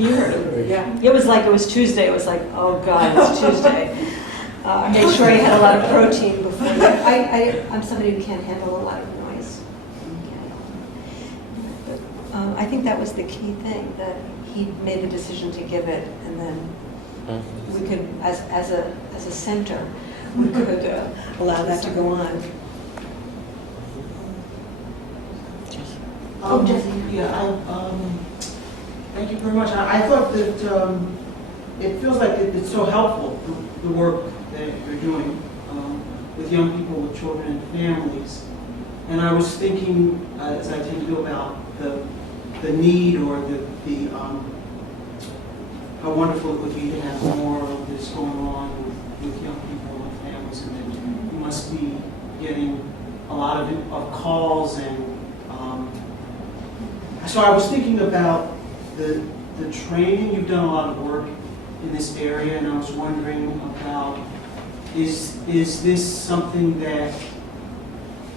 You heard of it, yeah. It was like, it was Tuesday. It was like, oh God, it's Tuesday. I made sure he had a lot of protein before. I'm somebody who can't handle a lot of noise. But I think that was the key thing, that he made the decision to give it, and then we could, as a center, we could allow that to go on. Jesse. Yeah, thank you very much. I thought that it feels like it's so helpful, the work that you're doing with young people, with children and families. And I was thinking, as I tend to do, about the need, or the how wonderful it would be to have more of this going on with young people and families, and that you must be getting a lot of calls. And so I was thinking about the training. You've done a lot of work in this area, and I was wondering about, is this something that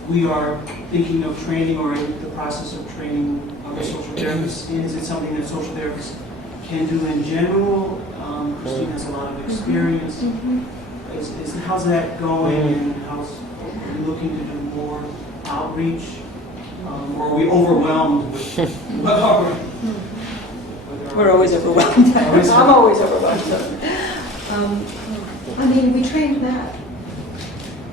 we are thinking of training, or in the process of training other social therapists in? Is it something that social therapists can do in general? Christine has a lot of experience. How's that going, and are you looking to do more outreach? Or are we overwhelmed with We're always overwhelmed. I'm always overwhelmed. I mean, we trained Matt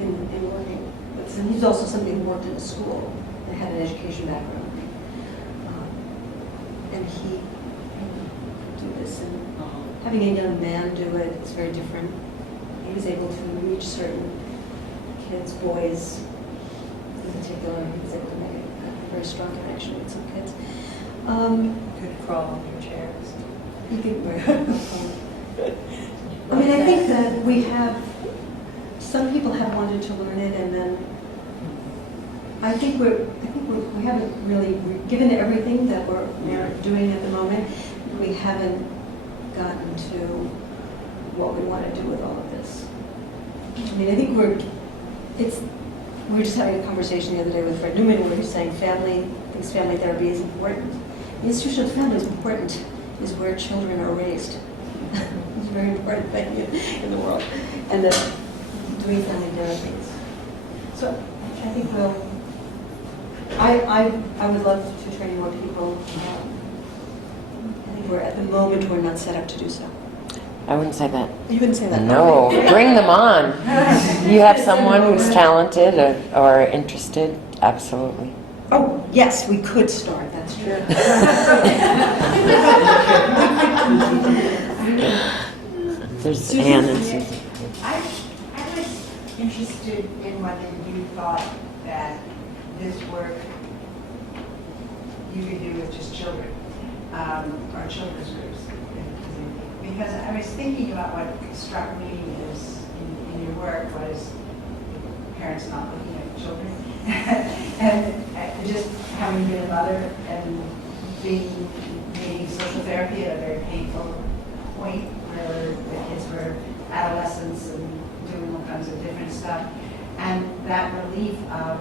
in working with, and he's also somebody who worked in a school and had an education background. And he could do this, and having a young man do it is very different. He was able to reach certain kids, boys in particular. He was able to make a very strong connection with some kids. Could crawl on your chairs. You could I mean, I think that some people have wanted to learn it, and then I think we haven't really given everything that we're doing at the moment. We haven't gotten to what we want to do with all of this. I mean, I think we were just having a conversation the other day with Fred Newman, where he was saying family therapy is important. The institution of family is important, is where children are raised. It's a very important thing in the world. And that doing family therapies. So I think I would love to train more people. I think at the moment we're not set up to do so. I wouldn't say that. You wouldn't say that? No, bring them on. You have someone who's talented or interested, absolutely. Oh, yes, we could start, that's true. We could There's Anne and Susan. I was interested in whether you thought that this work you could do with just children, or children's groups. Because I was thinking about what struck me is in your work was parents not looking at children. And just having been a mother and being social therapy at a very painful point where the kids were adolescents and doing all kinds of different stuff. And that relief of,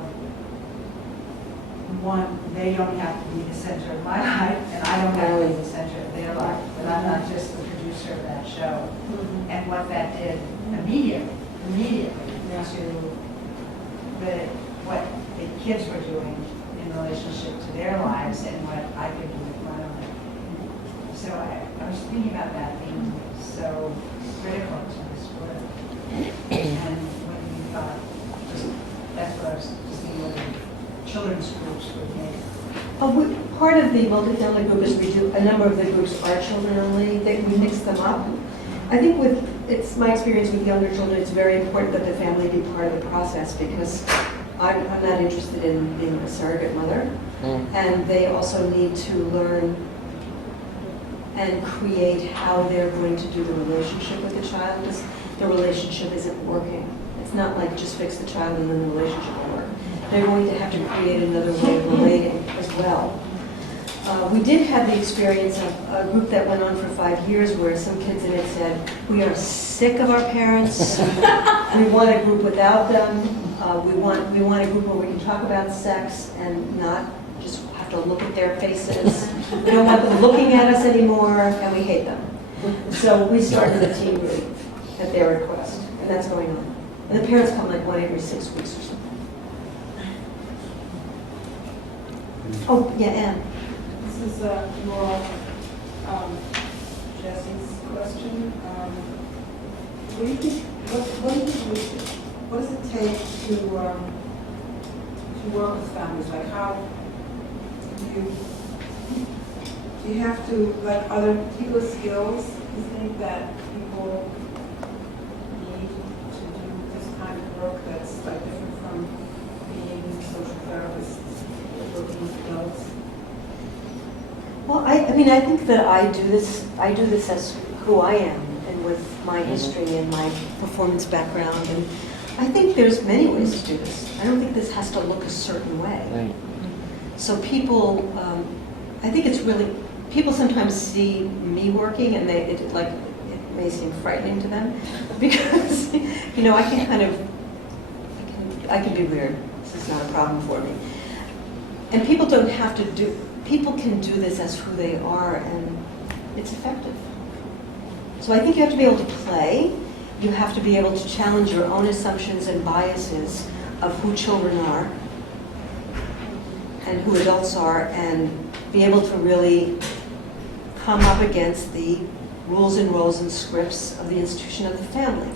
one, they don't have to be the center of my life, and I don't have to be the center of their life, but I'm not just the producer of that show. And what that did immediately to what the kids were doing in relationship to their lives and what I could do with my own. So I was thinking about that being so critical to this work. And when you thought, that's what I was just thinking, whether children's groups would make. Part of the multifamily group is we do, a number of the groups are children only, we mix them up. I think it's my experience with younger children, it's very important that the family be part of the process because I'm not interested in being a surrogate mother. And they also need to learn and create how they're going to do the relationship with the child because the relationship isn't working. It's not like just fix the child and then the relationship will work. They're going to have to create another way of relating as well. We did have the experience of a group that went on for 5 years where some kids in it said, we are sick of our parents, we want a group without them, we want a group where we can talk about sex and not just have to look at their faces. We don't want them looking at us anymore, and we hate them. So we started a teen group at their request, and that's going on. And the parents come like one every 6 weeks or something. Oh, yeah, Anne. This is more Jesse's question. What do you think? What does it take to work with families? Like, how do you have to, like, other people's skills? You think that people need to do this kind of work that's like different from being social therapists working with adults? Well, I mean, I think that I do this as who I am and with my history and my performance background. And I think there's many ways to do this. I don't think this has to look a certain way. Right. So people, I think it's really, people sometimes see me working and it may seem frightening to them because, you know, I can be weird. This is not a problem for me. And people don't have to people can do this as who they are and it's effective. So I think you have to be able to play. You have to be able to challenge your own assumptions and biases of who children are and who adults are and be able to really come up against the rules and roles and scripts of the institution of the family.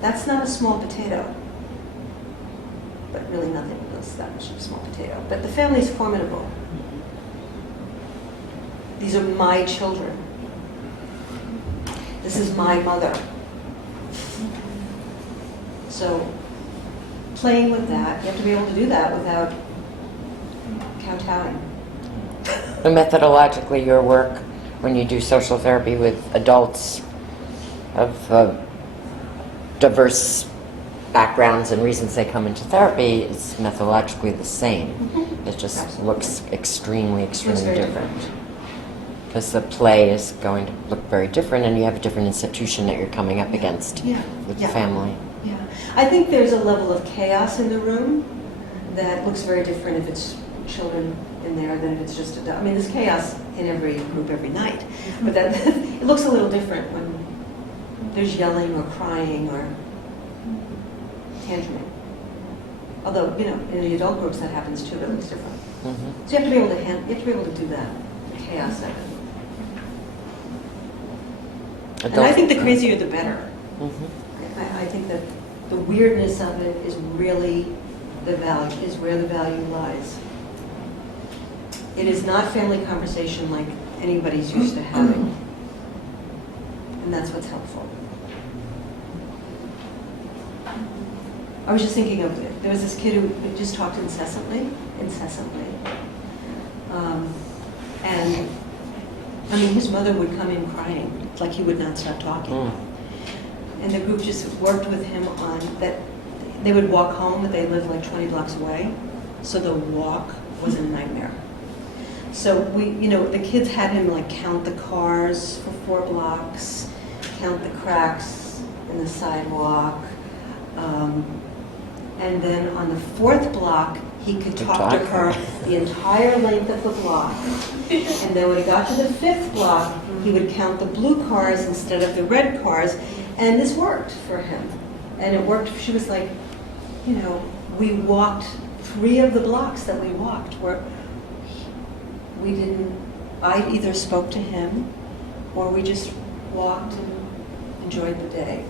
That's not a small potato. But really nothing is that much of a small potato. But the family is formidable. These are my children. This is my mother. So playing with that, you have to be able to do that without kowtowing. And methodologically, your work, when you do social therapy with adults of diverse backgrounds and reasons they come into therapy, it's methodologically the same. It just Absolutely. looks extremely very different. Because the play is going to look very different and you have a different institution that you're coming up against with the family. Yeah. I think there's a level of chaos in the room that looks very different if it's children in there than if it's just adults. I mean, there's chaos in every group every night, but that it looks a little different when there's yelling or crying or tantruming. Although, you know, in the adult groups that happens too, but it looks different. So you have to be able to you have to be able to do that, the chaos of it. And I think the crazier the better. I think that the weirdness of it is really the value, is where the value lies. It is not family conversation like anybody's used to having. and that's what's helpful. I was just thinking of, there was this kid who just talked incessantly. And, I mean, his mother would come in crying, like he would not stop talking. And the group just worked with him on that. They would walk home, but they lived like 20 blocks away, so the walk was a nightmare. So the kids had him like count the cars for 4 blocks, count the cracks in the sidewalk, and then on the 4th block, he could talk to her the entire length of the block. And then when he got to the 5th block, he would count the blue cars instead of the red cars, and this worked for him. And it worked. She was like, we walked 3 of the blocks that we walked where I either spoke to him or we just walked and enjoyed the day.